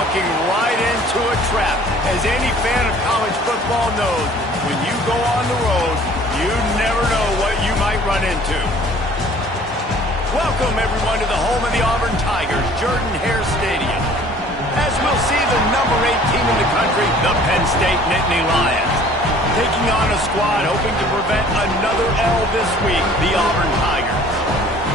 walking right into a trap. As any fan of college football knows, when you go on the road, you never know what you might run into. Welcome, everyone, to the home of the Auburn Tigers, Jordan-Hare Stadium. As we'll see the number 8 team in the country, the Penn State Nittany Lions, taking on a squad hoping to prevent another L this week, the Auburn Tigers.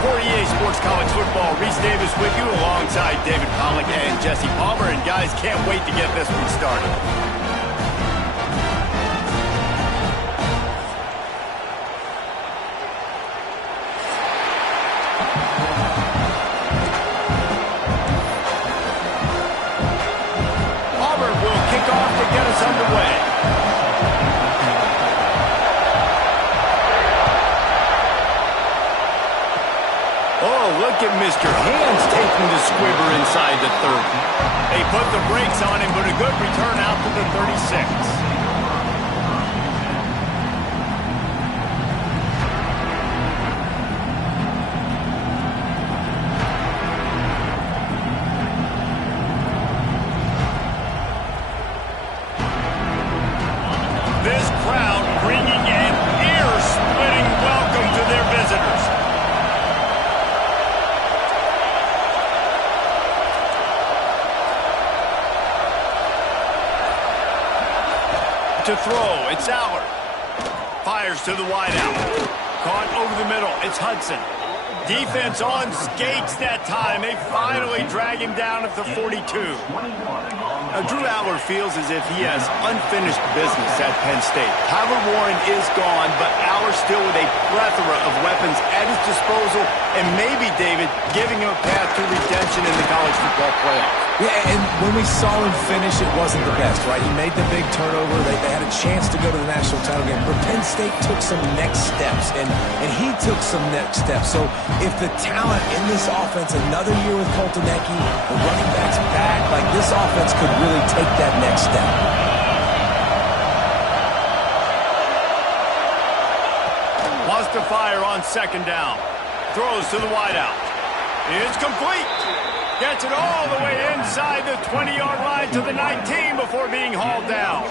For EA Sports College Football, Reese Davis with you alongside David Pollack and Jesse Palmer. And guys, can't wait to get this one started. Auburn will kick off to get us underway. Oh, look at Mr. Hands taking the squibber inside the 30. They put the brakes on him, but a good return out to the 36. This crowd bringing an ear-splitting welcome to their visitors. To throw, it's Auburn. Fires to the wideout. Caught over the middle, it's Hudson. Defense on skates that time. They finally drag him down at the 42. Drew Allar feels as if he has unfinished business at Penn State. Tyler Warren is gone, but Allar still with a plethora of weapons at his disposal, and maybe, David, giving him a path to redemption in the college football playoffs. Yeah, and when we saw him finish, it wasn't the best, right? He made the big turnover. They had a chance to go to the national title game. But Penn State took some next steps, and he took some next steps. So if the talent in this offense, another year with Coltonecki, the running backs back, like this offense could really take that next step. Wants to fire on second down. Throws to the wideout. It's complete. Gets it all the way inside the 20-yard line to the 19 before being hauled down.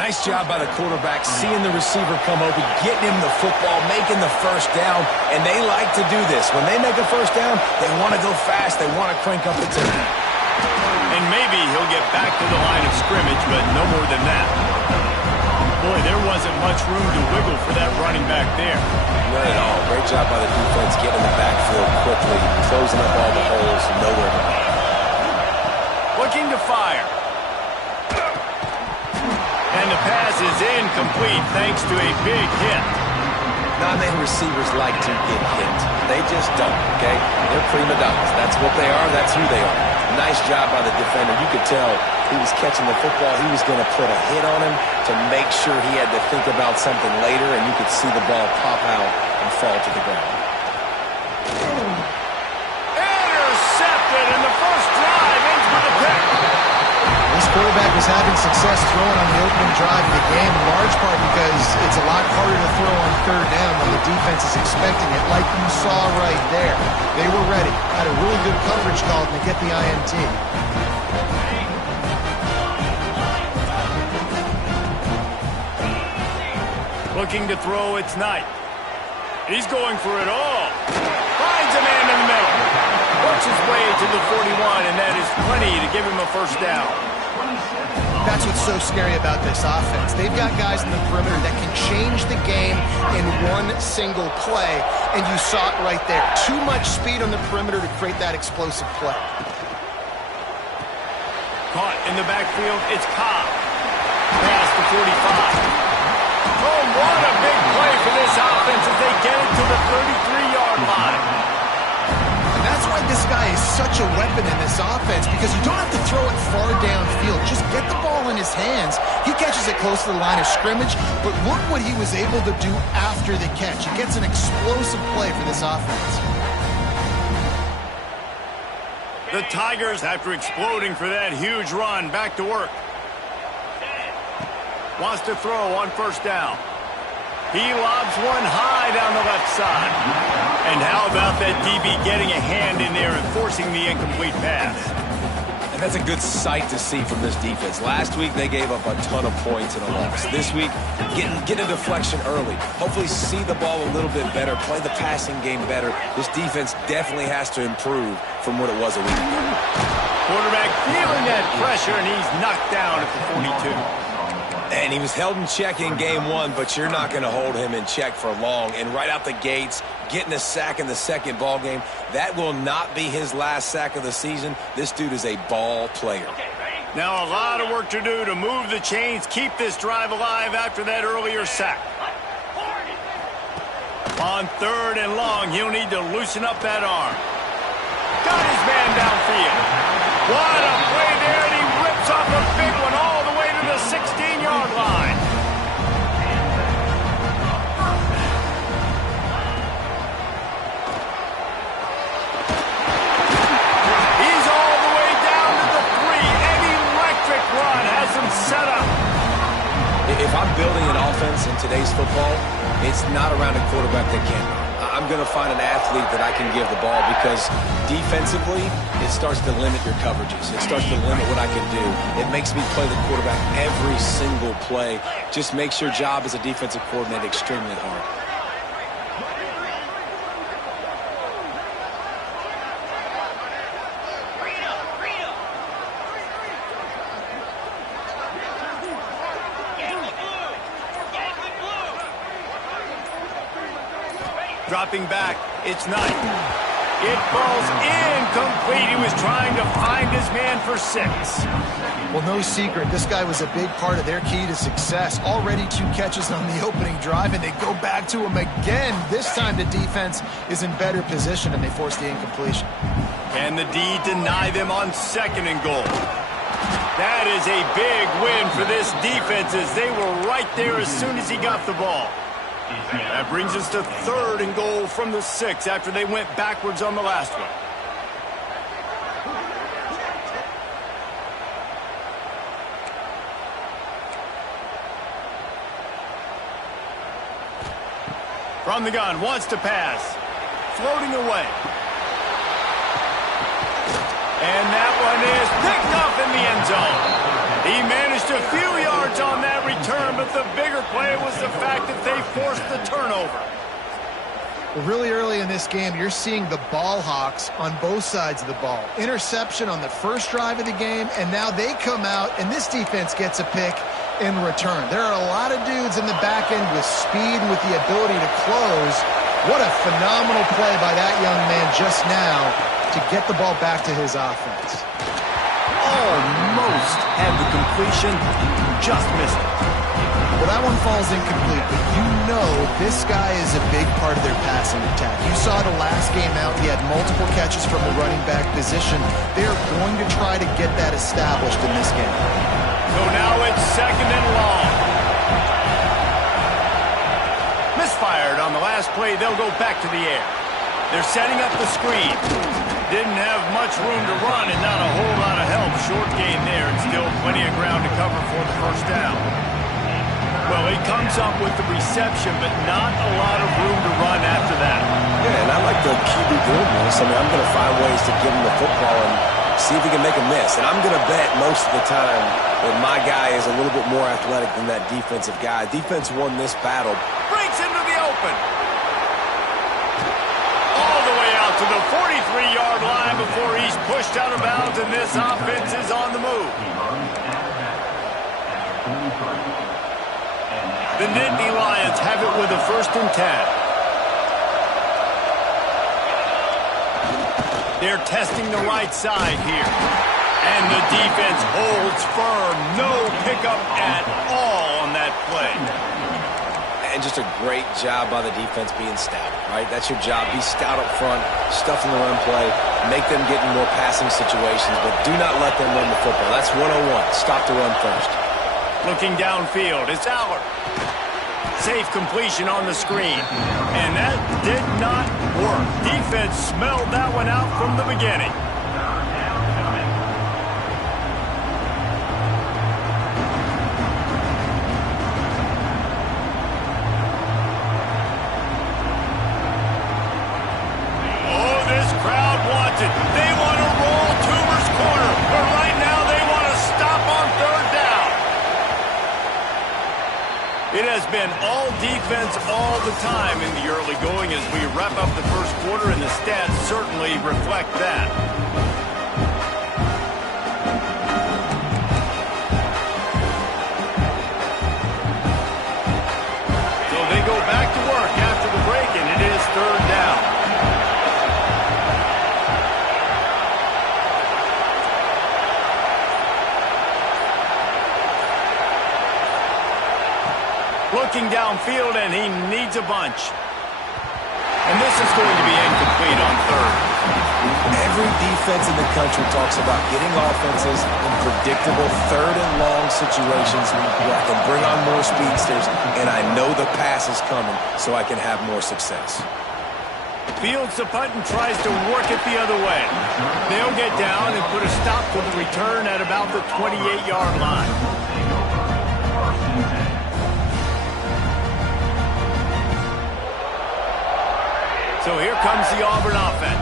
Nice job by the quarterback, seeing the receiver come open, getting him the football, making the first down, and they like to do this. When they make a first down, they want to go fast. They want to crank up the tempo. And maybe he'll get back to the line of scrimmage, but no more than that. Boy, there wasn't much room to wiggle for that running back there. Not at all. Great job by the defense getting in the backfield quickly, closing up all the holes, nowhere to go. Looking to fire. And the pass is incomplete thanks to a big hit. Non-man receivers like to get hit. They just don't, okay? They're prima donnas. That's what they are. That's who they are. Nice job by the defender. You could tell he was catching the football. He was going to put a hit on him to make sure he had to think about something later, and you could see the ball pop out and fall to the ground. Intercepted, and the first drive ends with a pick. This quarterback was having success throwing on the opening drive of the game, in large part because it's a lot harder to throw on third down when the defense is expecting it, like you saw right there. They were ready. Had a really good coverage call to get the INT. Looking to throw, it's Knight. He's going for it all. Finds a man in the middle. Works his way to the 41, and that is plenty to give him a first down. That's what's so scary about this offense. They've got guys in the perimeter that can change the game in one single play, and you saw it right there. Too much speed on the perimeter to create that explosive play. Caught in the backfield, it's Cobb. Pass to 45. Oh, what a big play for this offense as they get it to the 33-yard line. And that's why this guy is such a weapon in this offense, because you don't have to throw it far downfield. Just get the ball in his hands. He catches it close to the line of scrimmage, but look what he was able to do after the catch. He gets an explosive play for this offense. The Tigers, after exploding for that huge run, back to work. Wants to throw on first down. He lobs one high down the left side. And how about that DB getting a hand in there and forcing the incomplete pass? That's a good sight to see from this defense. Last week, they gave up a ton of points in a loss. This week, get a deflection early. Hopefully see the ball a little bit better, play the passing game better. This defense definitely has to improve from what it was a week ago. Quarterback feeling that pressure, and he's knocked down at the 42. And he was held in check in game one, but you're not going to hold him in check for long. And right out the gates, getting a sack in the second ball game, that will not be his last sack of the season. This dude is a ball player. Now a lot of work to do to move the chains, keep this drive alive after that earlier sack. On 3rd and long, he'll need to loosen up that arm. Got his man downfield. What a play there, and he rips off a big one all the way to the 16-yard line. He's all the way down to the 3. An electric run has him set up. If I'm building an offense in today's football, it's not around a quarterback that can run. I'm going to find an athlete that I can give the ball because defensively, it starts to limit your coverages. It starts to limit what I can do. It makes me play the quarterback every single play. Just makes your job as a defensive coordinator extremely hard. Dropping back, it's Knight. It falls incomplete. He was trying to find his man for 6. Well, no secret, this guy was a big part of their key to success. Already 2 catches on the opening drive, and they go back to him again. This time the defense is in better position, and they force the incompletion. Can the D deny them on 2nd and goal? That is a big win for this defense as they were right there as soon as he got the ball. That brings us to 3rd and goal from the 6 after they went backwards on the last one. From the gun, wants to pass. Floating away. And that one is picked up in the end zone. He managed a few yards on that return, but the bigger play was the fact that they forced the turnover. Well, really early in this game, you're seeing the ball hawks on both sides of the ball. Interception on the first drive of the game, and now they come out, and this defense gets a pick in return. There are a lot of dudes in the back end with speed and with the ability to close. What a phenomenal play by that young man just now to get the ball back to his offense. Almost had the completion, just missed it. Well, that one falls incomplete, but you know this guy is a big part of their passing attack. You saw the last game out, he had multiple catches from the running back position. They're going to try to get that established in this game. So now it's 2nd and long. Misfired on the last play, they'll go back to the air. They're setting up the screen. Didn't have much room to run and not a whole lot of help. Short gain there and still plenty of ground to cover for the first down. Well, he comes up with the reception, but not a lot of room to run after that. Yeah, and I like the QB doing this. I mean, I'm going to find ways to give him the football and see if he can make a miss. And I'm going to bet most of the time that my guy is a little bit more athletic than that defensive guy. Defense won this battle. Breaks into the open. All the way out to the 43-yard line before he's pushed out of bounds, and this offense is on the move. The Nittany Lions have it with a 1st and 10. They're testing the right side here. And the defense holds firm. No pickup at all on that play. And just a great job by the defense being stout, right? That's your job. Be stout up front, stuff in the run play, make them get in more passing situations, but do not let them run the football. That's 101. Stop the run first. Looking downfield, it's Auburn. Safe completion on the screen. And that did not work. Defense smelled that one out from the beginning. Oh, this crowd wants it. They want to roll Toomer's corner. We're right been all defense all the time in the early going as we wrap up the first quarter, and the stats certainly reflect that. So they go back to work after the break, and it is third down. Looking downfield, and he needs a bunch. And this is going to be incomplete on third. Every defense in the country talks about getting offenses in predictable third and long situations where I can bring on more speedsters, and I know the pass is coming, so I can have more success. Fields the punt and tries to work it the other way. They'll get down and put a stop to the return at about the 28-yard line. So here comes the Auburn offense.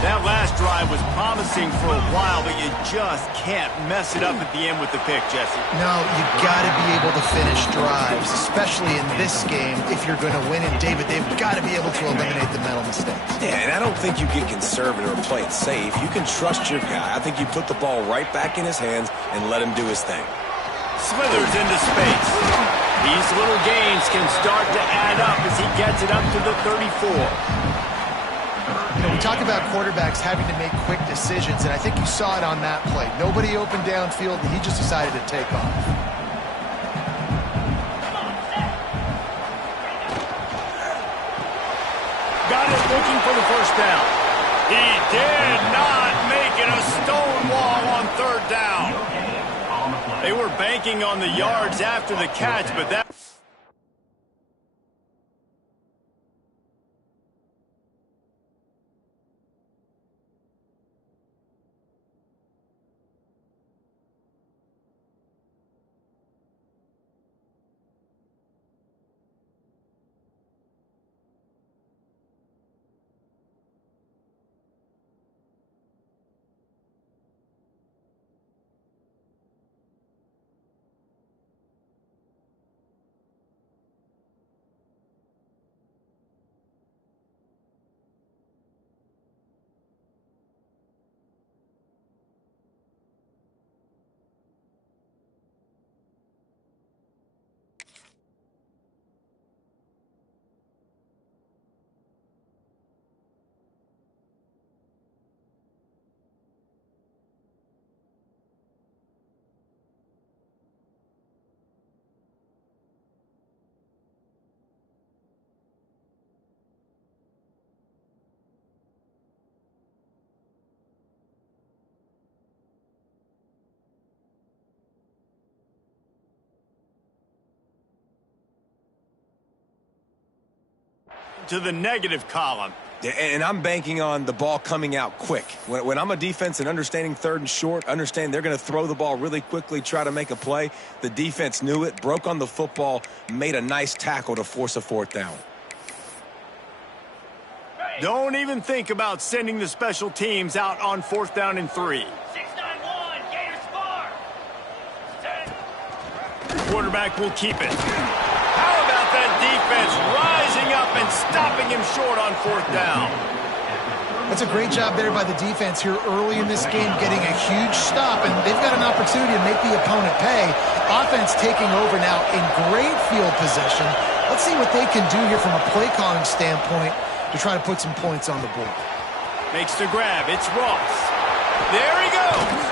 That last drive was promising for a while, but you just can't mess it up at the end with the pick, Jesse. No, you got to be able to finish drives, especially in this game if you're going to win. And David, they've got to be able to eliminate the mental mistakes. Yeah, and I don't think you get conservative or play it safe. You can trust your guy. I think you put the ball right back in his hands and let him do his thing. Slithers into space. These little gains can start to add up as he gets it up to the 34. You know, we talk about quarterbacks having to make quick decisions, and I think you saw it on that play. Nobody open downfield, and he just decided to take off. Got it, looking for the first down. He did not make it a stone wall on third down. They were banking on the yards after the catch, but that... to the negative column. And I'm banking on the ball coming out quick. When I'm a defense and understanding third and short, understand they're going to throw the ball really quickly, try to make a play. The defense knew it, broke on the football, made a nice tackle to force a fourth down. Don't even think about sending the special teams out on 4th down and 3. 6-9-1, Gators score. Quarterback will keep it. How about that defense rising up and stopping him short on 4th down? That's a great job there by the defense here early in this game, getting a huge stop, and they've got an opportunity to make the opponent pay. Offense taking over now in great field position. Let's see what they can do here from a play calling standpoint to try to put some points on the board. Makes the grab. It's Ross. There he goes.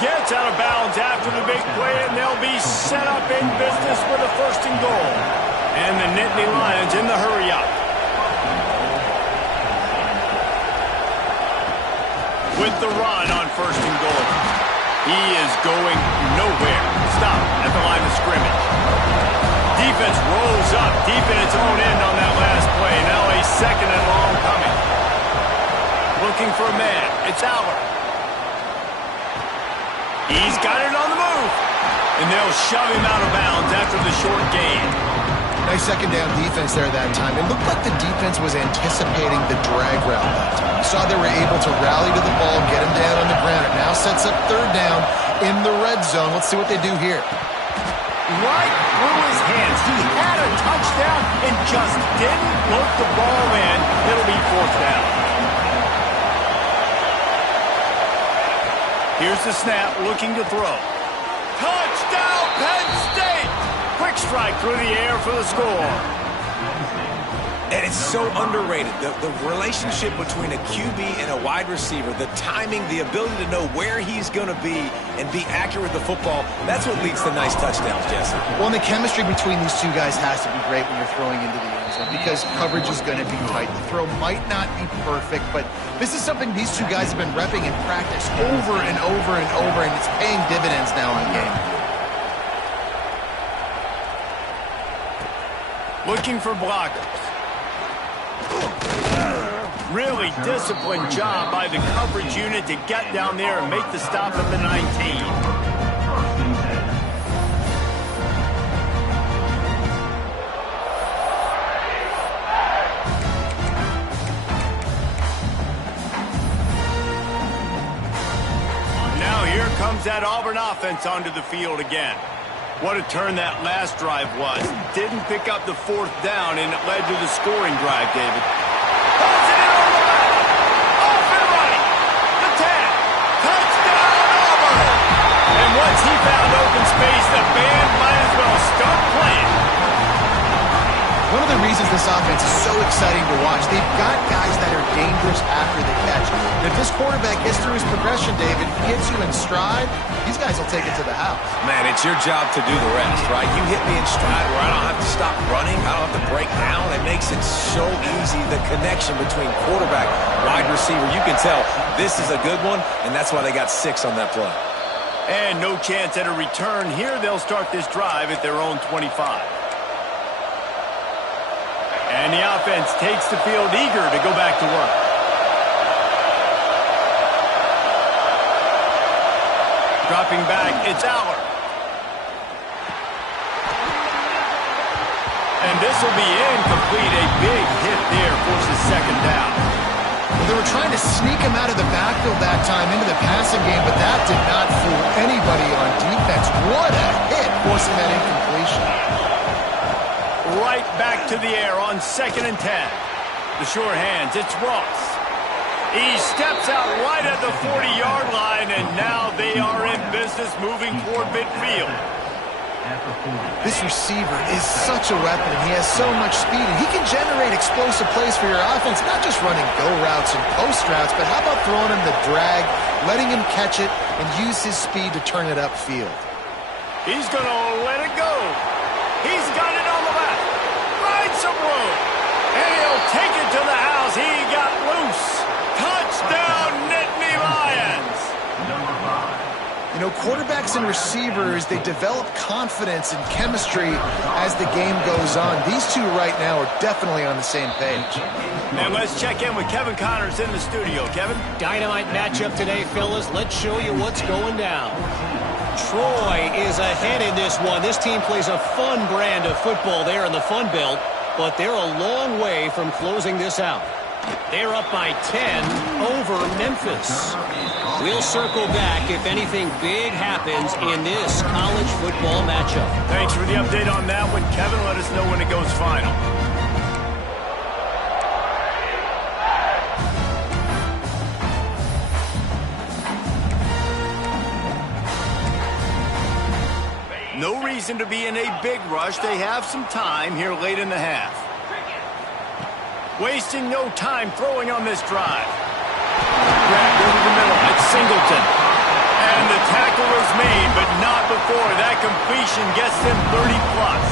Gets out of bounds after the big play, and they'll be set up in business with a 1st and goal. And the Nittany Lions in the hurry-up. With the run on 1st and goal. He is going nowhere. Stop at the line of scrimmage. Defense rolls up deep in its own end on that last play. Now a 2nd and long coming. Looking for a man. It's Auburn. He's got it on the move. And they'll shove him out of bounds after the short gain. Nice 2nd down defense there that time. It looked like the defense was anticipating the drag route that time. You saw they were able to rally to the ball, get him down on the ground. It now sets up 3rd down in the red zone. Let's see what they do here. right through his hands. He had a touchdown and just didn't put the ball in. It'll be 4th down. Here's the snap, looking to throw. Touchdown, Penn State! Quick strike through the air for the score. And it's so underrated, the relationship between a QB and a wide receiver, the timing, the ability to know where he's going to be and be accurate with the football, that's what leads to nice touchdowns, Jesse. Well, and the chemistry between these two guys has to be great when you're throwing into the end zone because coverage is going to be tight. The throw might not be perfect, but this is something these two guys have been repping in practice over and over and over, and it's paying dividends now in game. Looking for blockers. Really disciplined job by the coverage unit to get down there and make the stop at the 19. Now here comes that Auburn offense onto the field again. What a turn that last drive was. Didn't pick up the 4th down, and it led to the scoring drive, David. Puts it in on the back. Off and running. The 10. Touchdown, Auburn. And once he found open space, the band might as well start playing. One of the reasons this offense is so exciting to watch, they've got guys that are dangerous after the catch. And if this quarterback gets through his progression, David, gets you in stride, these guys will take it to the house. Man, it's your job to do the rest, right? You hit me in stride where I don't have to stop running. I don't have to break down. It makes it so easy. The connection between quarterback, wide receiver, you can tell this is a good one, and that's why they got 6 on that play. And no chance at a return. Here they'll start this drive at their own 25. And the offense takes the field eager to go back to work. Dropping back, it's Auburn. And this will be incomplete. A big hit there forces 2nd down. Well, they were trying to sneak him out of the backfield that time into the passing game, but that did not fool anybody on defense. What a hit forcing that incompletion. Right back to the air on 2nd and 10. The sure hands, it's Ross. He steps out right at the 40-yard line, and now they are in business moving toward midfield. This receiver is such a weapon. He has so much speed, and he can generate explosive plays for your offense, not just running go routes and post routes, but how about throwing him the drag, letting him catch it, and use his speed to turn it upfield. He's going to let it go. He's got it on the left. Finds some room. And he'll take it to the house. He got loose. Touchdown, Nittany Lions. You know, quarterbacks and receivers, they develop confidence and chemistry as the game goes on. These two right now are definitely on the same page. And let's check in with Kevin Connors in the studio. Kevin? Dynamite matchup today, fellas. Let's show you what's going down. Troy is ahead in this one. This team plays a fun brand of football there in the Fun Belt, but they're a long way from closing this out. They're up by 10 over Memphis. We'll circle back if anything big happens in this college football matchup. Thanks for the update on that one, Kevin. Let us know when it goes final. No reason to be in a big rush. They have some time here late in the half. Wasting no time throwing on this drive. Grabbed over the middle. It's Singleton. And the tackle is made, but not before. That completion gets them 30-plus.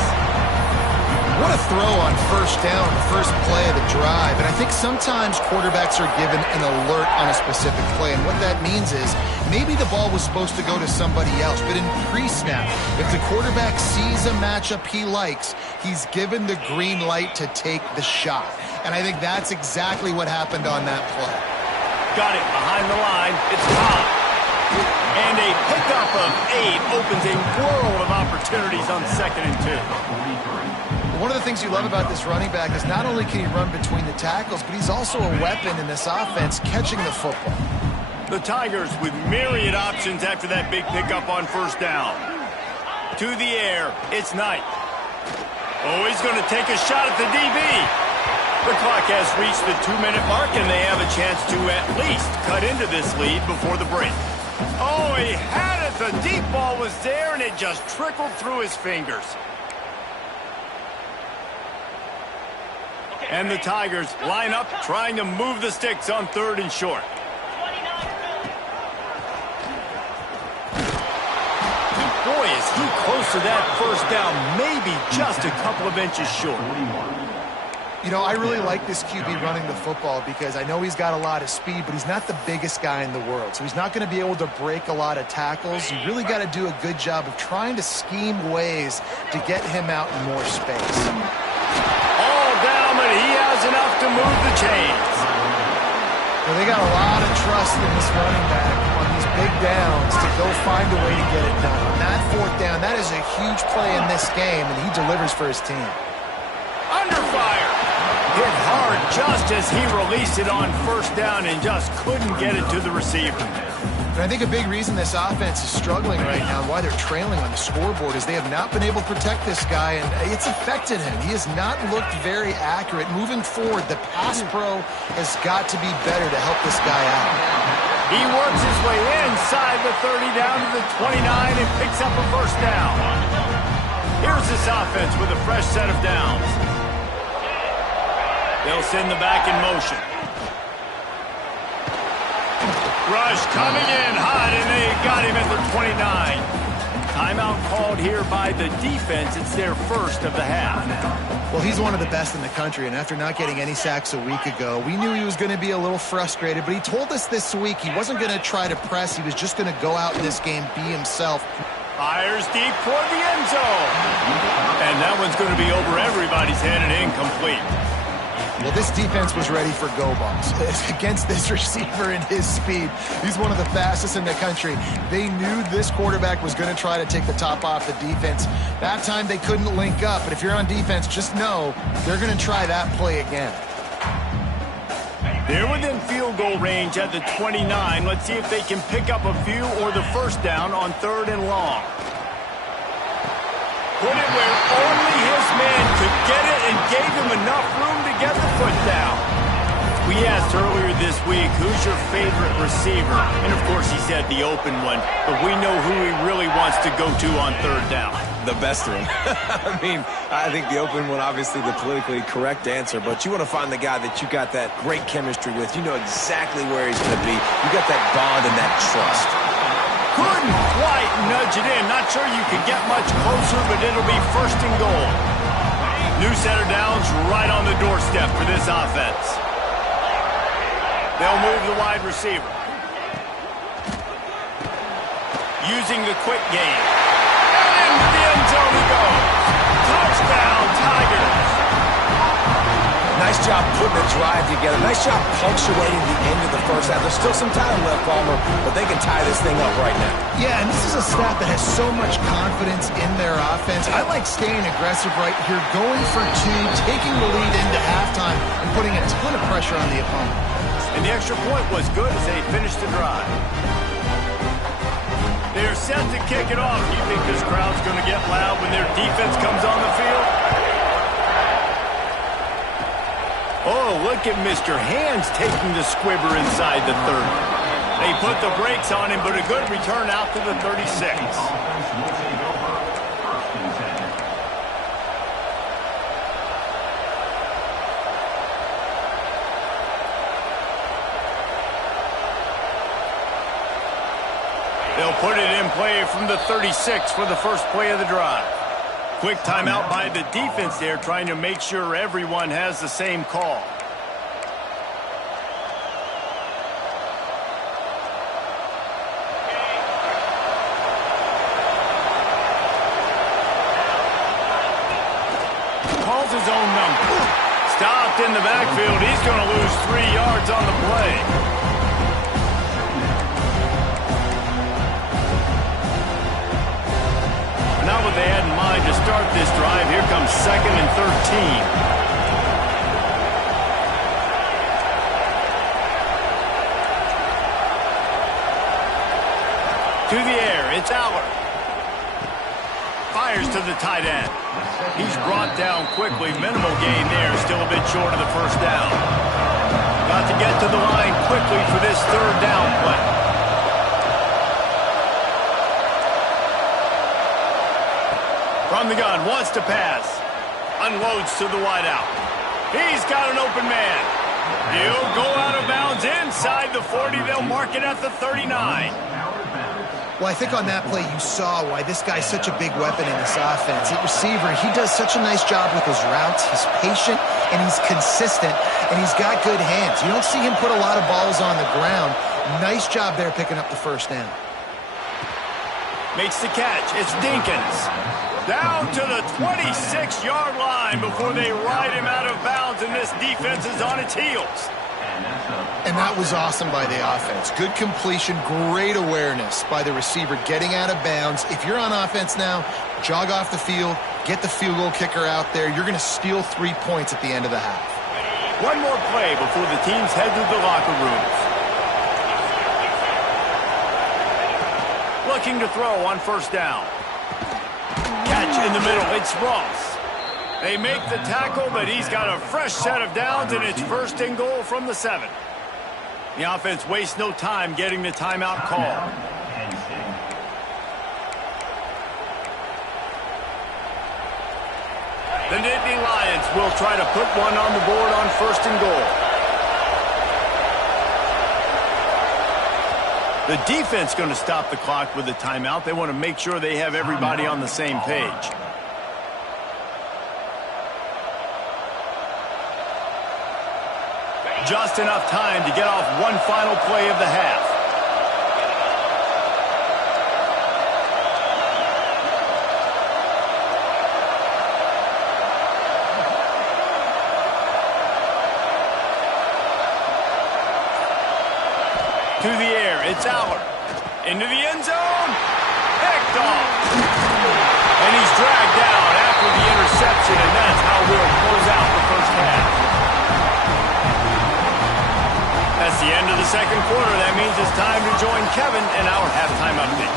What a throw on 1st down, the first play of the drive. And I think sometimes quarterbacks are given an alert on a specific play. And what that means is maybe the ball was supposed to go to somebody else. But in pre-snap, if the quarterback sees a matchup he likes, he's given the green light to take the shot. And I think that's exactly what happened on that play. Got it behind the line. It's Cobb. And a pickup of 8 opens a world of opportunities on 2nd and 2. One of the things you love about this running back is not only can he run between the tackles, but he's also a weapon in this offense catching the football. The Tigers with myriad options after that big pickup on 1st down. To the air. It's Knight. Oh, he's going to take a shot at the DB. The clock has reached the 2-minute mark, and they have a chance to at least cut into this lead before the break. Oh, he had it. The deep ball was there, and it just trickled through his fingers. And the Tigers line up, trying to move the sticks on 3rd and short. Boy, is he close to that first down, maybe just a couple of inches short. You know, I really like this QB running the football because I know he's got a lot of speed, but he's not the biggest guy in the world. So he's not going to be able to break a lot of tackles. You really got to do a good job of trying to scheme ways to get him out in more space. All down, but he has enough to move the chains. Well, they got a lot of trust in this running back on these big downs to go find a way to get it done. On that 4th down, that is a huge play in this game, and he delivers for his team. Under fire. Hit hard just as he released it on 1st down and just couldn't get it to the receiver. And I think a big reason this offense is struggling right now, why they're trailing on the scoreboard, is they have not been able to protect this guy, and it's affected him. He has not looked very accurate. Moving forward, the pass pro has got to be better to help this guy out. He works his way inside the 30 down to the 29 and picks up a 1st down. Here's this offense with a fresh set of downs. They'll send the back in motion. Rush coming in hot, and they got him at the 29. Timeout called here by the defense. It's their first of the half. Well, he's one of the best in the country, and after not getting any sacks a week ago, we knew he was going to be a little frustrated, but he told us this week he wasn't going to try to press. He was just going to go out in this game, be himself. Fires deep toward the end zone. And that one's going to be over everybody's head and incomplete. Well, this defense was ready for go balls against this receiver and his speed. He's one of the fastest in the country. They knew this quarterback was going to try to take the top off the defense. That time they couldn't link up, but if you're on defense, just know they're going to try that play again. They're within field goal range at the 29. Let's see if they can pick up a few or the 1st down on 3rd and long. Put it where only his man could get it and gave him enough room to get the foot down. We asked earlier this week, who's your favorite receiver? And, of course, he said the open one. But we know who he really wants to go to on 3rd down. The best one. I mean, I think the open one, obviously the politically correct answer, but you want to find the guy that you got that great chemistry with. You know exactly where he's going to be. You got that bond and that trust. Couldn't quite nudge it in. Not sure you could get much closer, but it'll be 1st and goal. New center downs right on the doorstep for this offense. They'll move the wide receiver. Using the quick game. And into the end zone he goes. Touchdown, Tigers. Nice job putting a drive together. Nice job punctuating the end of the first half. There's still some time left, Palmer, but they can tie this thing up right now. Yeah, and this is a staff that has so much confidence in their offense. I like staying aggressive right here, going for 2, taking the lead into halftime, and putting a ton of pressure on the opponent. And the extra point was good as they finished the drive. They're set to kick it off. Do you think this crowd's going to get loud when their defense comes on the field? Oh, look at Mr. Hands taking the squibber inside the 30. They put the brakes on him, but a good return out to the 36. They'll put it in play from the 36 for the first play of the drive. Quick timeout by the defense there, trying to make sure everyone has the same call. Calls his own number. Stopped in the backfield. He's going to lose 3 yards on the play. Not what they had in mind to start this drive. Here comes 2nd and 13. To the air, it's Auburn. Fires to the tight end. He's brought down quickly. Minimal gain there. Still a bit short of the first down. Got to get to the line quickly for this third down play. From the gun, wants to pass. Unloads to the wideout. He's got an open man. He'll go out of bounds inside the 40. They'll mark it at the 39. Well, I think on that play you saw why this guy's such a big weapon in this offense. At receiver, he does such a nice job with his routes. He's patient, and he's consistent, and he's got good hands. You don't see him put a lot of balls on the ground. Nice job there picking up the first down. Makes the catch. It's Dinkins. Down to the 26-yard line before they ride him out of bounds, and this defense is on its heels. And that was awesome by the offense. Good completion, great awareness by the receiver getting out of bounds. If you're on offense now, jog off the field, get the field goal kicker out there. You're going to steal 3 points at the end of the half. One more play before the teams head to the locker rooms. Looking to throw on first down. Catch in the middle. It's Ross. They make the tackle, but he's got a fresh set of downs, and it's first and goal from the 7. The offense wastes no time getting the timeout call. The Nittany Lions will try to put one on the board on first and goal. The defense going to stop the clock with a timeout. They want to make sure they have everybody on the same page. Just enough time to get off one final play of the half. To the air, it's Auburn. Into the end zone. Picked off. And he's dragged down after the interception, and that's how we'll close out the first half. That's the end of the second quarter. That means it's time to join Kevin in our halftime update.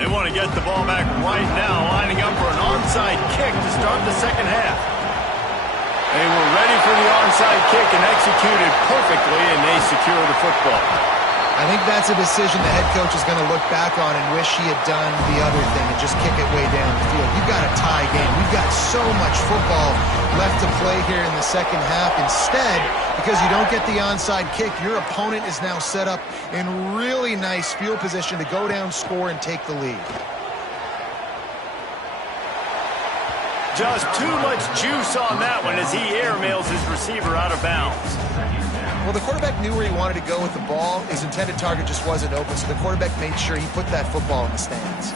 They want to get the ball back right now, lining up for an onside kick to start the second half. They were ready for the onside kick and executed perfectly, and they secure the football. I think that's a decision the head coach is going to look back on and wish he had done the other thing and just kick it way down the field. You've got a tie game. We've got so much football left to play here in the second half. Instead, because you don't get the onside kick, your opponent is now set up in really nice field position to go down, score, and take the lead. Just too much juice on that one as he airmails his receiver out of bounds. Well, the quarterback knew where he wanted to go with the ball. His intended target just wasn't open, so the quarterback made sure he put that football in the stands.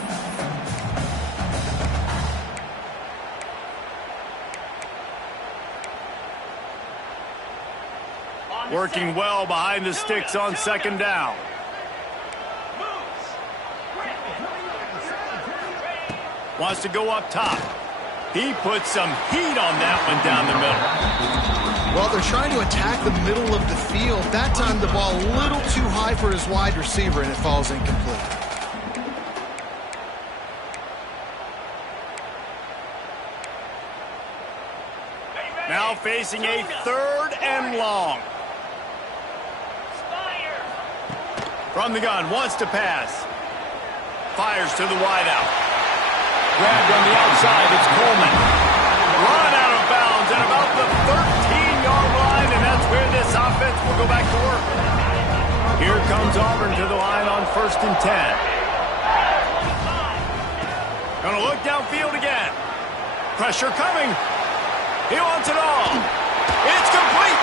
Working well behind the sticks on second down. Wants to go up top. He puts some heat on that one down the middle. Well, they're trying to attack the middle of the field. That time the ball a little too high for his wide receiver, and it falls incomplete. Now facing a third and long. From the gun, wants to pass. Fires to the wideout. Grabbed on the outside, it's Coleman. Run out of bounds at about the 13-yard line, and that's where this offense will go back to work. Here comes Auburn to the line on 1st and 10. Gonna look downfield again. Pressure coming. He wants it all. It's complete.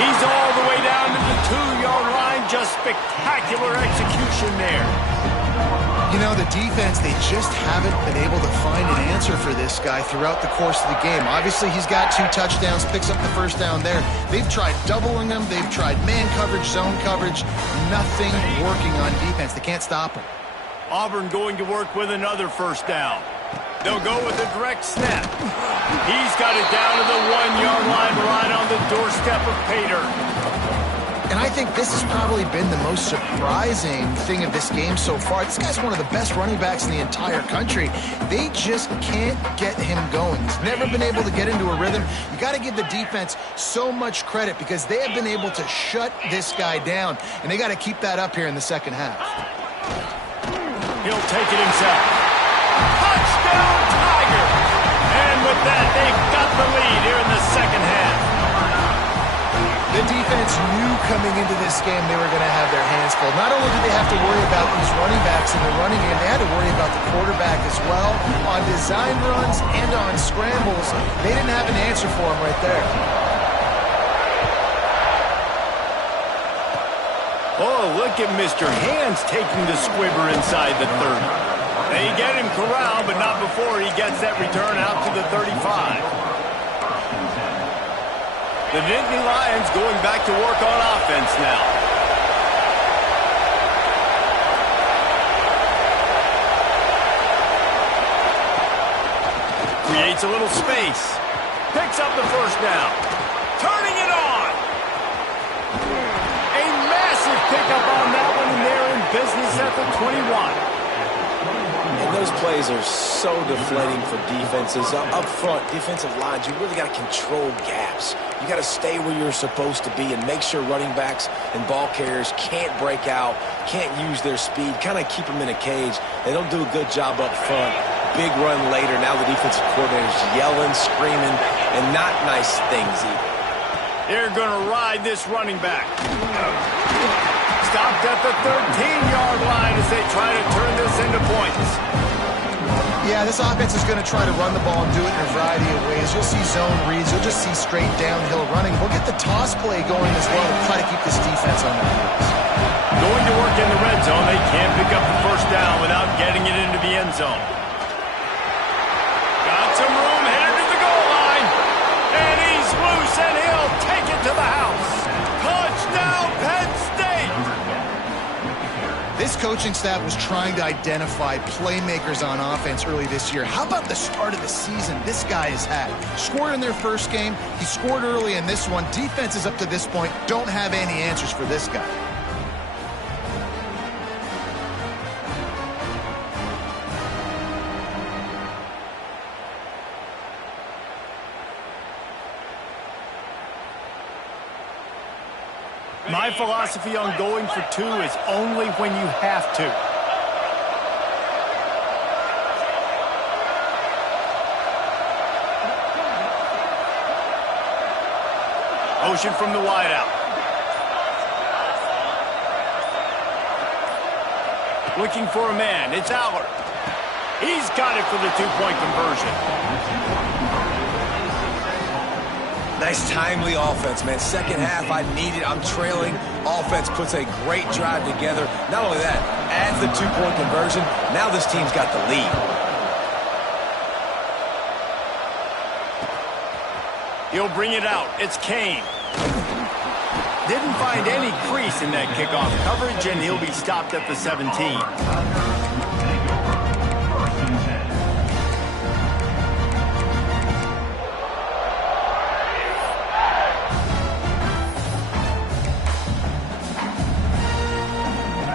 He's all the way down to the 2-yard line. Just spectacular execution there. You know, the defense, they just haven't been able to find an answer for this guy throughout the course of the game. Obviously, he's got 2 touchdowns, picks up the first down there. They've tried doubling him. They've tried man coverage, zone coverage. Nothing working on defense. They can't stop him. Auburn going to work with another first down. They'll go with a direct snap. He's got it down to the 1-yard line, right on the doorstep of Pater. And I think this has probably been the most surprising thing of this game so far. This guy's one of the best running backs in the entire country. They just can't get him going. He's never been able to get into a rhythm. You got to give the defense so much credit because they have been able to shut this guy down, and they got to keep that up here in the second half. He'll take it himself. Touchdown, Tigers! And with that, they've got the lead here in the second half. The defense knew coming into this game they were going to have their hands full. Not only did they have to worry about these running backs in the running game, they had to worry about the quarterback as well. On design runs and on scrambles, they didn't have an answer for him right there. Oh, look at Mr. Hands taking the squibber inside the 30. They get him corralled, but not before he gets that return out to the 35. The Nittany Lions going back to work on offense now. Creates a little space. Picks up the first down. Turning it on. A massive pickup on that one, and they're in business at the 21. And those plays are so deflating for defenses. Up front, defensive lines, you really got to control gaps. You got to stay where you're supposed to be and make sure running backs and ball carriers can't break out, can't use their speed, kind of keep them in a cage. They don't do a good job up front. Big run later. Now the defensive coordinator's yelling, screaming, and not nice things either. They're going to ride this running back. Stopped at the 13-yard line as they try to turn this into points. Yeah, this offense is going to try to run the ball and do it in a variety of ways. You'll see zone reads. You'll just see straight downhill running. We'll get the toss play going as well to try to keep this defense on their heels. Going to work in the red zone. They can't pick up the first down without getting it into the end zone. Got some room, headed to the goal line. And he's loose, and he'll take it to the house. Touchdown, Penn State! This coaching staff was trying to identify playmakers on offense early this year. How about the start of the season this guy has had? Scored in their first game. He scored early in this one. Defenses up to this point don't have any answers for this guy. My philosophy on going for two is only when you have to. Motion from the wideout. Looking for a man. It's Auburn. He's got it for the two-point conversion. Nice timely offense, man. Second half, I need it. I'm trailing. Offense puts a great drive together. Not only that, adds the two-point conversion. Now this team's got the lead. He'll bring it out. It's Kane. Didn't find any crease in that kickoff coverage, and he'll be stopped at the 17.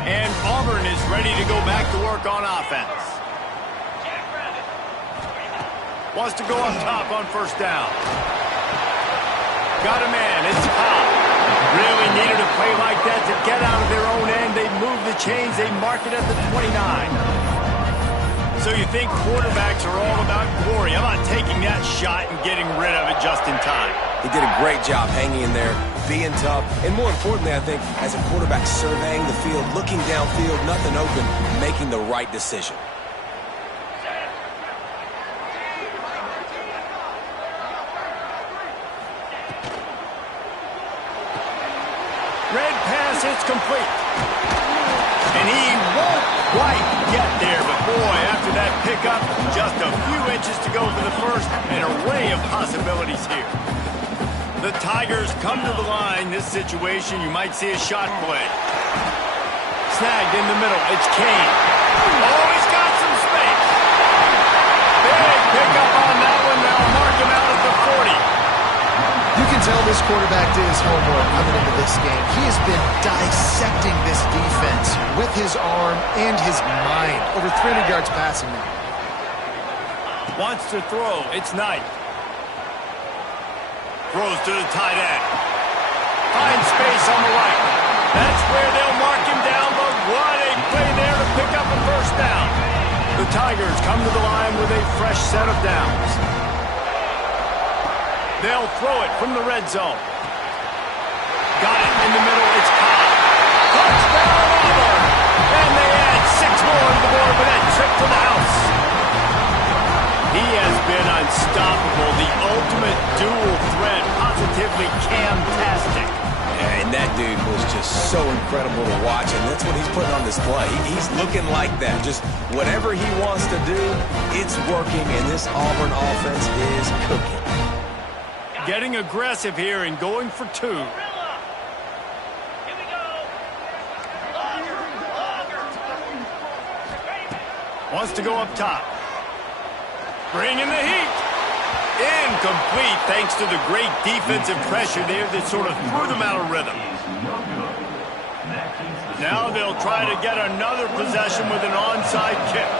And Auburn is ready to go back to work on offense. Wants to go up top on first down. Got a man. It's Pop. Really needed a play like that to get out of their own end. They move the chains. They mark it at the 29. So you think quarterbacks are all about glory. How about taking that shot and getting rid of it just in time? He did a great job hanging in there, being tough, and more importantly, I think, as a quarterback surveying the field, looking downfield, nothing open, making the right decision. Red pass, it's complete. And he won't quite get there, but boy, after that pickup, just a few inches to go for the first, an array of possibilities here. The Tigers come to the line. This situation, you might see a shot play. Snagged in the middle, it's Kane. Oh, he's got some space. Big pickup on that one. They'll mark him out at the tell this quarterback did his homework coming into this game. He has been dissecting this defense with his arm and his mind. Over 300 yards passing now. Wants to throw. It's Knight. Throws to the tight end. Finds space on the right. That's where they'll mark him down, but what a play there to pick up a first down. The Tigers come to the line with a fresh set of downs. They'll throw it from the red zone. Got it in the middle. It's caught. Touchdown, Auburn! And they add 6 more to the board with that trip to the house. He has been unstoppable. The ultimate dual threat. Positively Cam-tastic. Yeah, and that dude was just so incredible to watch, and that's what he's putting on display. He's looking like that. Just whatever he wants to do, it's working, and this Auburn offense is cooking. Getting aggressive here and going for 2. Here we go. Longer. Wants to go up top. Bringing the heat. Incomplete thanks to the great defensive pressure there that sort of threw them out of rhythm. Now they'll try to get another possession with an onside kick.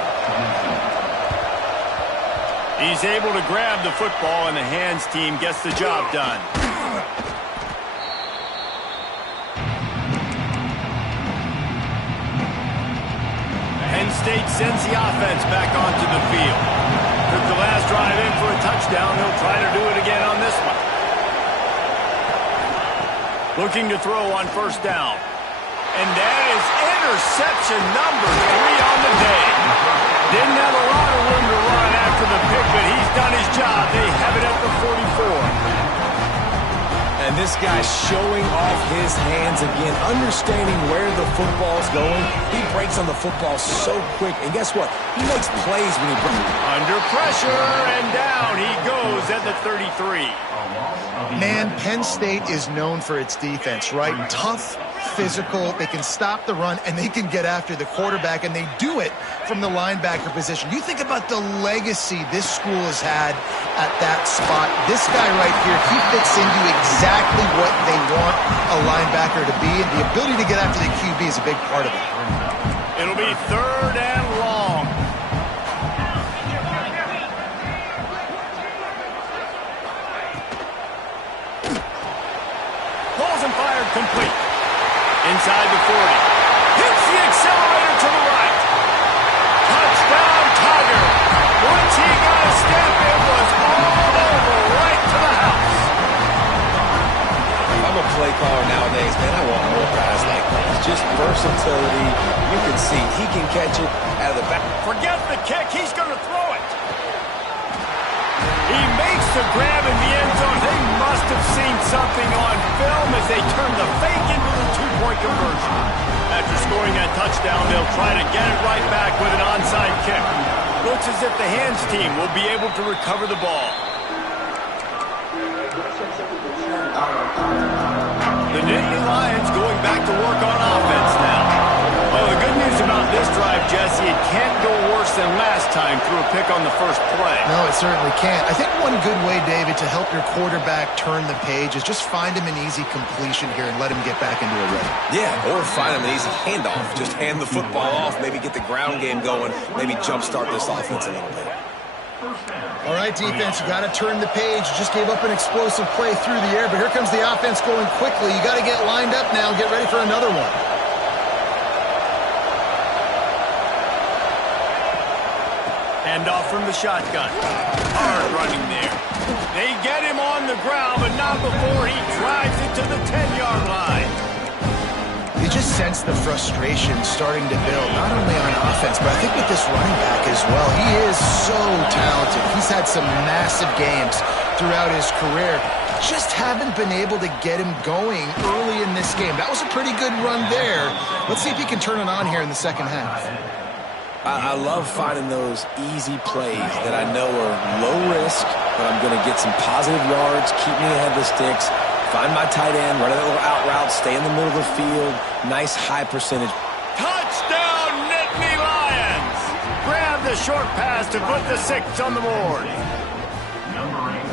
He's able to grab the football, and the hands team gets the job done. Penn State sends the offense back onto the field. Took the last drive in for a touchdown. He'll try to do it again on this one. Looking to throw on first down. And that is interception number 3 on the day. Didn't have a lot of room to run after the pick, but he's done his job. They have it at the 44. And this guy's showing off his hands again, understanding where the football's going. He breaks on the football so quick. And guess what? He makes plays when he breaks. Under pressure, and down he goes at the 33. Man, Penn State is known for its defense, right? Tough, physical, they can stop the run, and they can get after the quarterback, and they do it from the linebacker position. You think about the legacy this school has had at that spot. This guy right here, he fits into exactly what they want a linebacker to be, and the ability to get after the QB is a big part of it. It'll be 3rd and long. Pulls and fired complete. Inside the 40. Hits the accelerator to the right. Touchdown, Tiger. Once he got a step, it was all over right to the house. If I'm a play caller nowadays, man, I want more guys like that. Just versatility. You can see he can catch it out of the back. Forget the kick. He's going to throw it. He makes the grab in the end zone. They must have seen something on film as they turn the fake into the 2-point conversion. After scoring that touchdown, they'll try to get it right back with an onside kick. Looks as if the hands team will be able to recover the ball. The Nittany Lions going back to work on offense now. Well, the good news about this drive, Jesse, it can't go worse than last time through a pick on the first play. No, it certainly can't. I think one good way, David, to help your quarterback turn the page is just find him an easy completion here and let him get back into a rhythm. Yeah, or find him an easy handoff. Just hand the football off, maybe get the ground game going, maybe jumpstart this offense a little bit. All right, defense, you got to turn the page. You just gave up an explosive play through the air, but here comes the offense going quickly. You got to get lined up now, get ready for another one. Hand off from the shotgun. Hard running there. They get him on the ground, but not before he drives it to the 10-yard line. You just sense the frustration starting to build, not only on offense, but I think with this running back as well. He is so talented. He's had some massive games throughout his career. Just haven't been able to get him going early in this game. That was a pretty good run there. Let's see if he can turn it on here in the second half. I love finding those easy plays that I know are low risk, but I'm going to get some positive yards, keep me ahead of the sticks, find my tight end, run a little out route, stay in the middle of the field, nice high percentage. Touchdown, Nittany Lions! Grab the short pass to put the 6 on the board.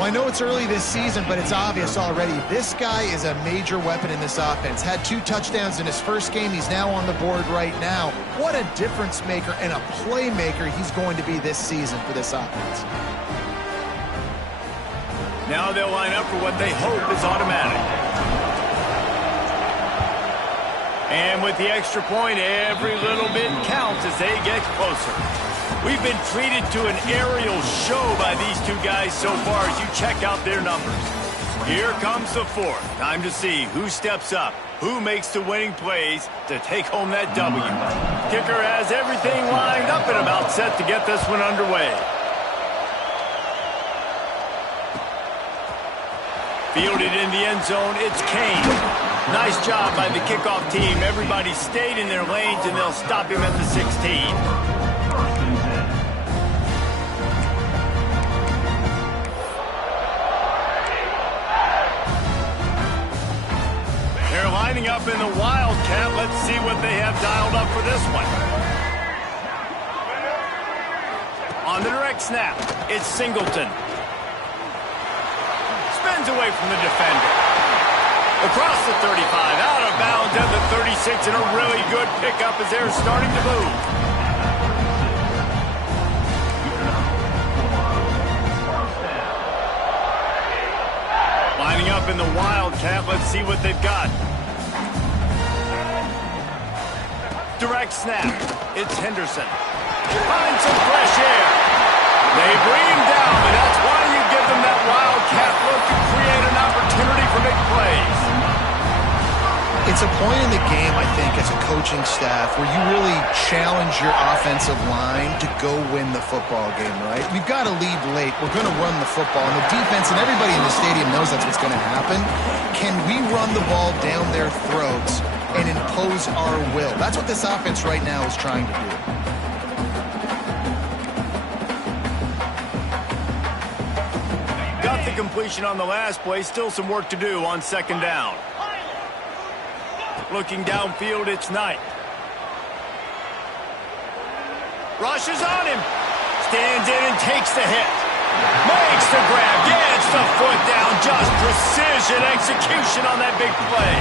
Well, I know it's early this season, but it's obvious already. This guy is a major weapon in this offense. Had 2 touchdowns in his first game. He's now on the board right now. What a difference maker and a playmaker he's going to be this season for this offense. Now they'll line up for what they hope is automatic. And with the extra point, every little bit counts as they get closer. We've been treated to an aerial show by these two guys so far as you check out their numbers. Here comes the fourth. Time to see who steps up, who makes the winning plays to take home that W. Kicker has everything lined up and about set to get this one underway. Fielded in the end zone, it's Kane. Nice job by the kickoff team. Everybody stayed in their lanes, and they'll stop him at the 16. Lining up in the Wildcat. Let's see what they have dialed up for this one. On the direct snap, it's Singleton. Spins away from the defender. Across the 35, out of bounds at the 36, and a really good pickup as they're starting to move. Lining up in the Wildcat. Let's see what they've got. Direct snap. It's Henderson. Finds some fresh air. They bring him down, and that's why you give them that Wildcat look to create an opportunity for big plays. It's a point in the game, I think, as a coaching staff where you really challenge your offensive line to go win the football game, right? We've got to lead late. We're going to run the football. And the defense and everybody in the stadium knows that's what's going to happen. Can we run the ball down their throats and impose our will? That's what this offense right now is trying to do. Got the completion on the last play. Still some work to do on second down. Looking downfield, it's Knight. Rushes on him. Stands in and takes the hit. Makes the grab. Gets the foot down. Just precision execution on that big play.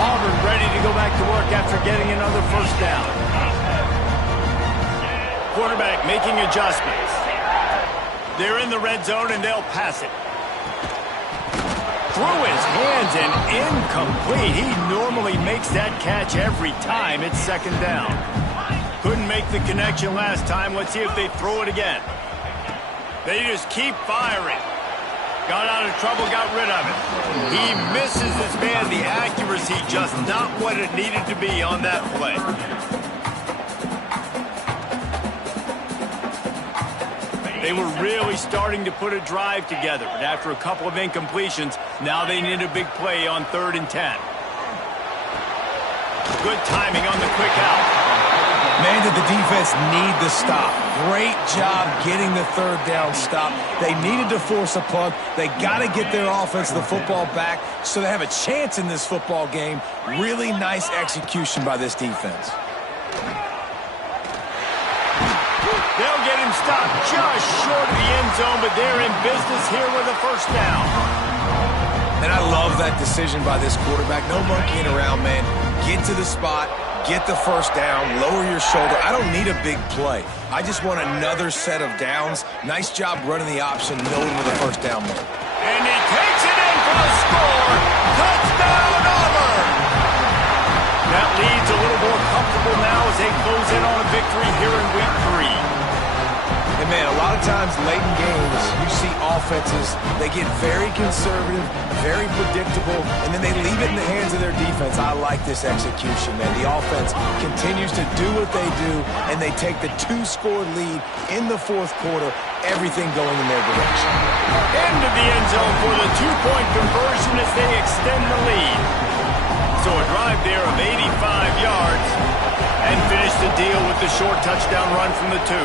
Auburn ready to go back to work after getting another first down. Quarterback making adjustments. They're in the red zone and they'll pass it. Through his hands and incomplete. He normally makes that catch every time. It's second down. Couldn't make the connection last time. Let's see if they throw it again. They just keep firing. Got out of trouble, got rid of it. He misses his man. The accuracy just not what it needed to be on that play. They were really starting to put a drive together, but after a couple of incompletions, now they need a big play on 3rd and 10. Good timing on the quick out. Man, did the defense need the stop. Great job getting the 3rd down stop. They needed to force a punt. They got to get their offense the football back so they have a chance in this football game. Really nice execution by this defense. They'll get him stopped just short of the end zone, but they're in business here with a first down. And I love that decision by this quarterback. No monkeying around, man. Get to the spot, get the first down, lower your shoulder. I don't need a big play. I just want another set of downs. Nice job running the option, knowing where the first down went. And he takes it in for the score. Touchdown, Auburn! That lead's a little more comfortable now as they close in on a victory here in week 3. And man, a lot of times late in games, you see offenses, they get very conservative, very predictable, and then they leave it in the hands of their defense. I like this execution, man. The offense continues to do what they do, and they take the 2-score lead in the 4th quarter, everything going in their direction. Into the end zone for the 2-point conversion as they extend the lead. So a drive there of 85 yards and finish the deal with the short touchdown run from the 2.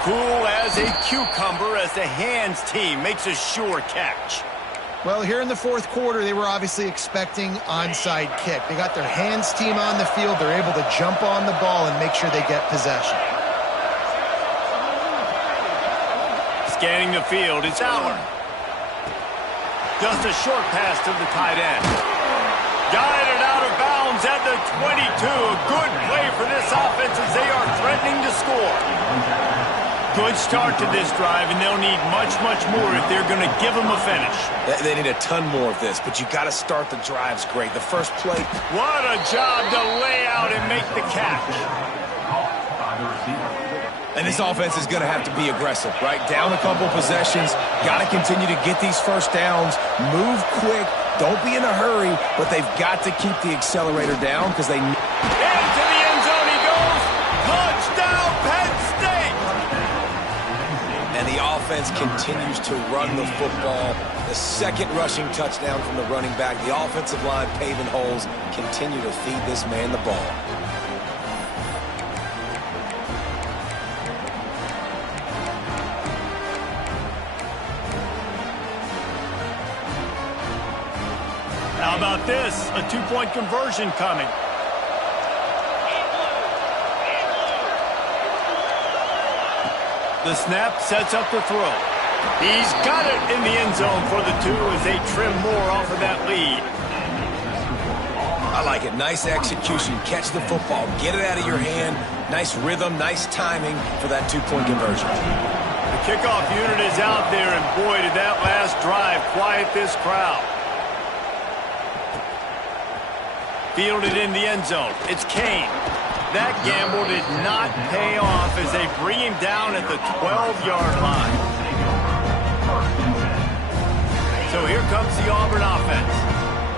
Cool as a cucumber as the hands team makes a sure catch. Well, here in the 4th quarter, they were obviously expecting onside kick. They got their hands team on the field. They're able to jump on the ball and make sure they get possession. Scanning the field, it's Auburn. Just a short pass to the tight end. Guided out of bounds at the 22. A good play for this offense as they are threatening to score. Good start to this drive, and they'll need much, much more if they're going to give them a finish. They need a ton more of this, but you got to start the drives great. The first play. What a job to lay out and make the catch. And this offense is going to have to be aggressive, right? Down a couple possessions. Got to continue to get these first downs. Move quick. Don't be in a hurry, but they've got to keep the accelerator down because they... Into the end zone he goes. Touchdown, Penn State. And the offense continues to run the football. The second rushing touchdown from the running back. The offensive line paving holes. Continue to feed this man the ball. How about this? A two-point conversion coming. The snap sets up the throw. He's got it in the end zone for the two as they trim more off of that lead. I like it. Nice execution. Catch the football. Get it out of your hand. Nice rhythm, nice timing for that two-point conversion. The kickoff unit is out there, and boy, did that last drive quiet this crowd. Fielded in the end zone. It's Kane. That gamble did not pay off as they bring him down at the 12-yard line. So here comes the Auburn offense.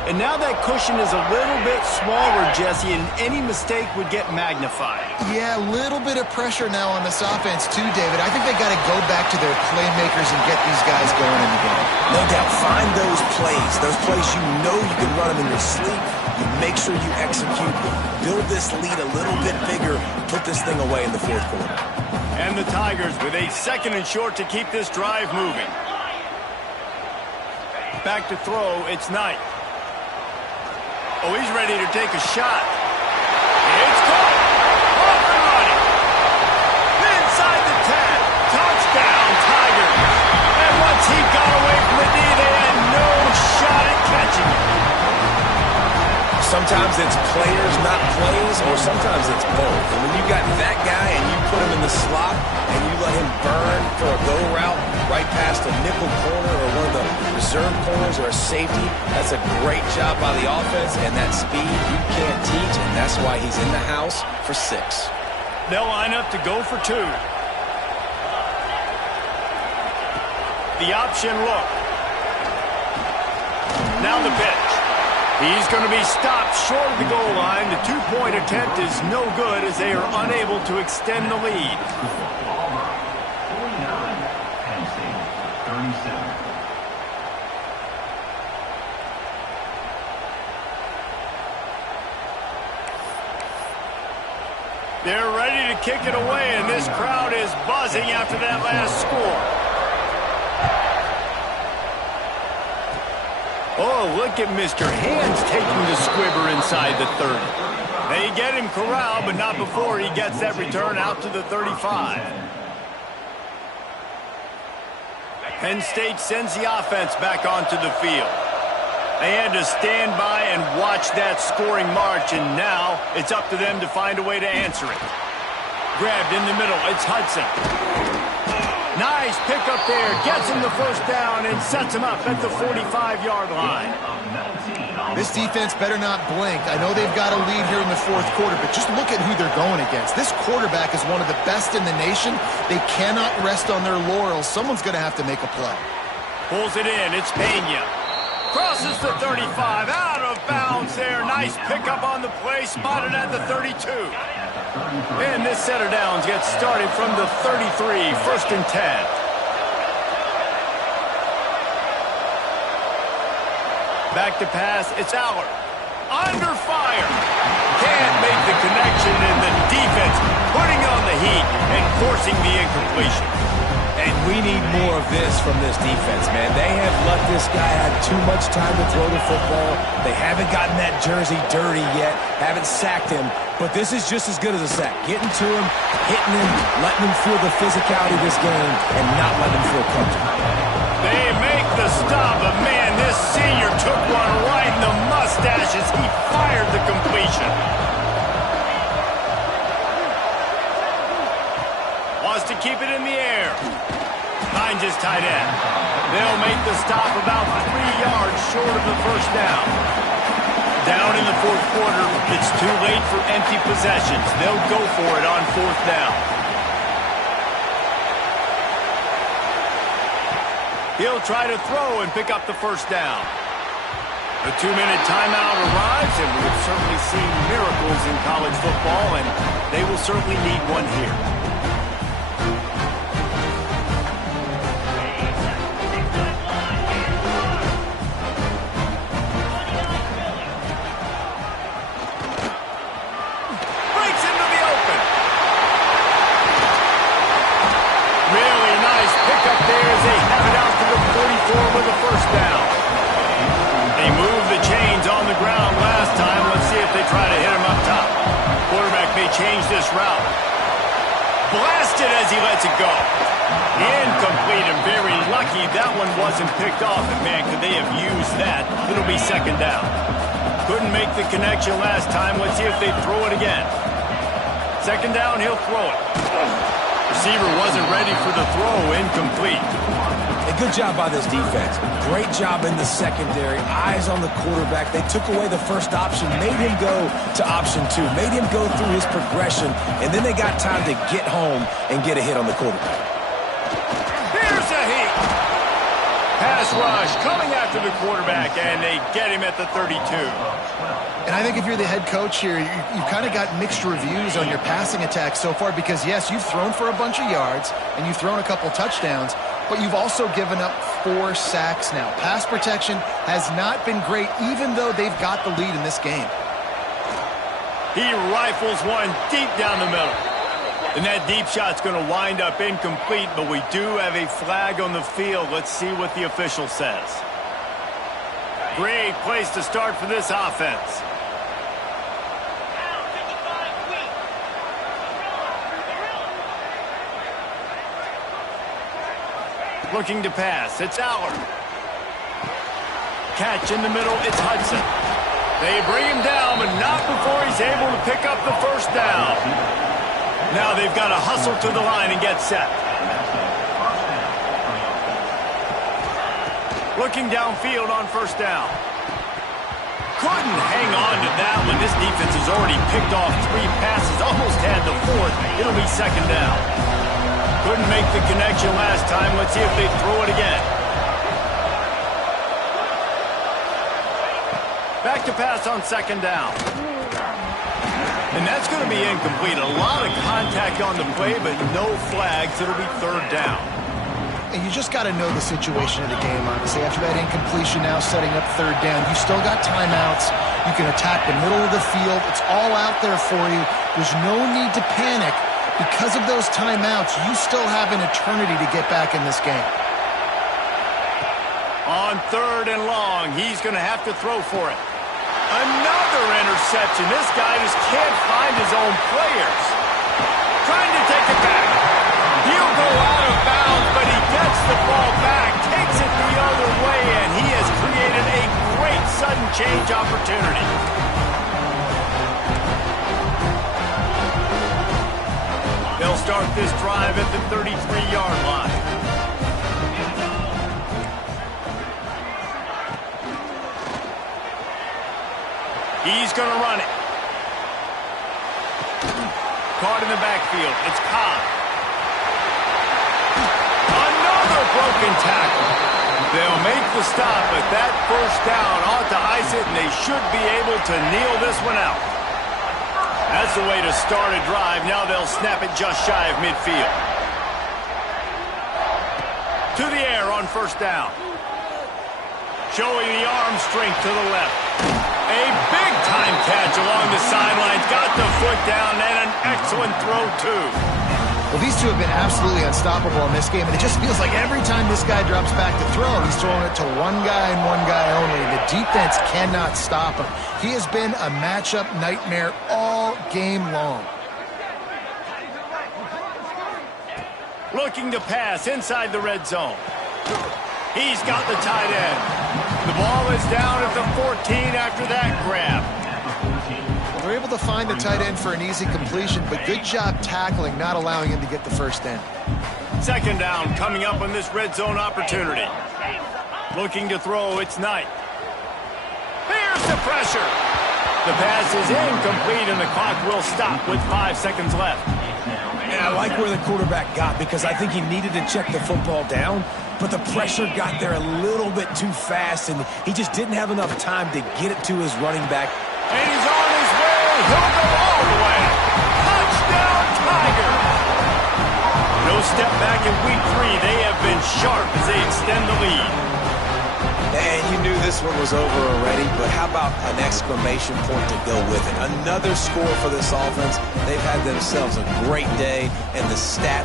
And now that cushion is a little bit smaller, Jesse, and any mistake would get magnified. Yeah, a little bit of pressure now on this offense too, David. I think they got to go back to their playmakers and get these guys going in the game. No doubt. Find those plays you know you can run them in your sleep. You make sure you execute. Build this lead a little bit bigger. Put this thing away in the fourth quarter. And the Tigers with a 2nd and short to keep this drive moving. Back to throw, it's Knight. Oh, he's ready to take a shot. It's caught. Off and running. Inside the 10. Touchdown, Tigers. And once he got away from the D, they had no shot at catching him. Sometimes it's players, not plays, or sometimes it's both. And when you got that guy and you put him in the slot and you let him burn for a go route right past a nickel corner or one of the reserve corners or a safety, that's a great job by the offense, and that speed you can't teach, and that's why he's in the house for 6. They'll line up to go for 2. The option look. Now the pitch. He's going to be stopped short of the goal line. The 2-point attempt is no good as they are unable to extend the lead. They're ready to kick it away, and this crowd is buzzing after that last score. Oh, look at Mr. Hands taking the squibber inside the 30. They get him corralled, but not before he gets that return out to the 35. Penn State sends the offense back onto the field. They had to stand by and watch that scoring march, and now it's up to them to find a way to answer it. Grabbed in the middle, it's Hudson. Nice pickup there, gets him the first down and sets him up at the 45-yard line. This defense better not blink. I know they've got a lead here in the fourth quarter, but just look at who they're going against. This quarterback is one of the best in the nation. They cannot rest on their laurels. Someone's going to have to make a play. Pulls it in, it's Pena. Crosses the 35, out of bounds there. Nice pickup on the play, spotted at the 32. And this set of downs gets started from the 33, 1st and 10. Back to pass, it's Auburn. Under fire. Can't make the connection, and the defense putting on the heat and forcing the incompletion. And we need more of this from this defense, man. They have let this guy have too much time to throw the football. They haven't gotten that jersey dirty yet, haven't sacked him. But this is just as good as a sack. Getting to him, hitting him, letting him feel the physicality of this game, and not letting him feel comfortable. They make the stop, but man, this tight end. They'll make the stop about 3 yards short of the first down. Down in the fourth quarter, it's too late for empty possessions. They'll go for it on fourth down. He'll try to throw and pick up the first down. A 2-minute timeout arrives, and we have certainly seen miracles in college football, and they will certainly need one here. Breaks into the open. Really nice pickup there as they have it out to the 44 with the first down. They moved the chains on the ground last time. Let's see if they try to hit him up top. Quarterback may change this route. Blasted as he lets it go. Incomplete, and very lucky that one wasn't picked off. And man, could they have used that? It'll be second down. Couldn't make the connection last time. Let's see if they throw it again. Second down, he'll throw it. Receiver wasn't ready for the throw. Incomplete. A good job by this defense. Great job in the secondary. Eyes on the quarterback. They took away the first option, made him go to option 2, made him go through his progression, and then they got time to get home and get a hit on the quarterback. Here's a hit. Pass rush coming after the quarterback, and they get him at the 32. And I think if you're the head coach here, you've kind of got mixed reviews on your passing attack so far because, yes, you've thrown for a bunch of yards and you've thrown a couple touchdowns, but you've also given up 4 sacks now. Pass protection has not been great, even though they've got the lead in this game. He rifles one deep down the middle. And that deep shot's going to wind up incomplete, but we do have a flag on the field. Let's see what the official says. Great place to start for this offense. Looking to pass. It's Auburn. Catch in the middle. It's Hudson. They bring him down, but not before he's able to pick up the first down. Now they've got to hustle to the line and get set. Looking downfield on first down. Couldn't hang on to that one. This defense has already picked off 3 passes, almost had the 4th. It'll be second down. Couldn't make the connection last time. Let's see if they throw it again. Back to pass on second down. And that's going to be incomplete. A lot of contact on the play, but no flags. It'll be third down. And you just got to know the situation of the game, honestly. After that incompletion, now setting up third down, you still got timeouts. You can attack the middle of the field. It's all out there for you. There's no need to panic. Because of those timeouts, you still have an eternity to get back in this game. On third and long, he's going to have to throw for it. Another interception. This guy just can't find his own players. Trying to take it back. He'll go out of bounds, but he gets the ball back, takes it the other way, and he has created a great sudden change opportunity. They'll start this drive at the 33-yard line. He's going to run it. Caught in the backfield. It's Cobb. Another broken tackle. They'll make the stop, but that first down ought to ice it, and they should be able to kneel this one out. That's the way to start a drive. Now they'll snap it just shy of midfield. To the air on first down. Showing the arm strength to the left. A big-time catch along the sidelines. Got the foot down, and an excellent throw, too. Well, these two have been absolutely unstoppable in this game, and it just feels like every time this guy drops back to throw, he's throwing it to one guy and one guy only. The defense cannot stop him. He has been a matchup nightmare all game long. Looking to pass inside the red zone. He's got the tight end. The ball is down at the 14 after that grab. They're able to find the tight end for an easy completion, but good job tackling, not allowing him to get the first down. Second down coming up on this red zone opportunity. Looking to throw, it's Knight. Here's the pressure. The pass is incomplete, and the clock will stop with 5 seconds left. And I like where the quarterback got because I think he needed to check the football down, but the pressure got there a little bit too fast, and he just didn't have enough time to get it to his running back. And he's on his way. He'll go all the way. Touchdown, Tiger. No step back in week 3. They have been sharp as they extend the lead. And you knew this one was over already, but how about an exclamation point to go with it? Another score for this offense. They've had themselves a great day, and the stats